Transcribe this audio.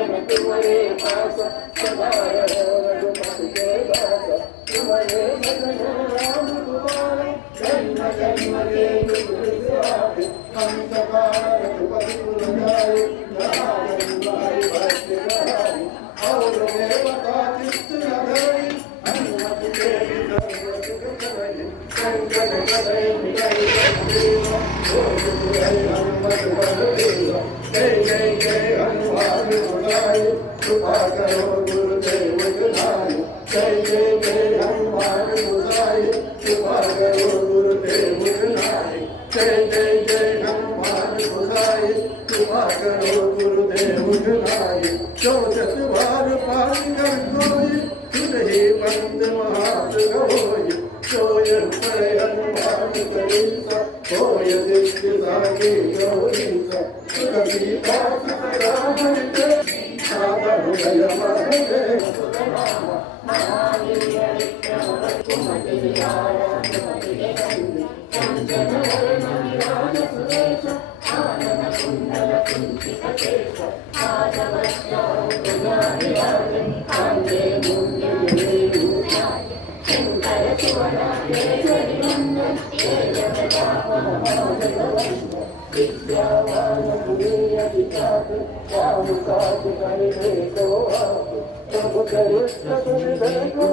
शरण तुम्हारे पास सदा रहो रघुपति के दास तुम्हारे भजन राम तुम्हारे जन्म जन्म के दुख विश्वास हम सदा रघुपति पुर जाए जहाँ जन्माई भक्त गहाई और देवता चित्त न धरे हनुमत के संकट करै मिटाई हनुमत बलदेव जय जय जय हनुमान गोसाई कृपा करो गुरुदेव गुनाई जय जय जय हनुमान गोसाई कृपा करो गुरुदेव गुनाई जय जय जय हनुमान गोसाई कृपा करो गुरुदेव गुनाई चौदस बार पानी कर कोई तुझे बंद महात होय सोय पर हनुमान करीसा होय दिव्य सागे गौरीसा कभी पास राम के सादा हृदय महादेव महावीर विक्रम कुमति विहार कुमति के कंचन वरण विराज सुरेश आनन कुंडल कुंचित केश कांचे मूल्य शंकर सुवन केसरिनंदन तेज प्रताप विद्यावान गुणीय विख्यात राम काज करे तो आप प्रभु करुष्ण सुनिधन को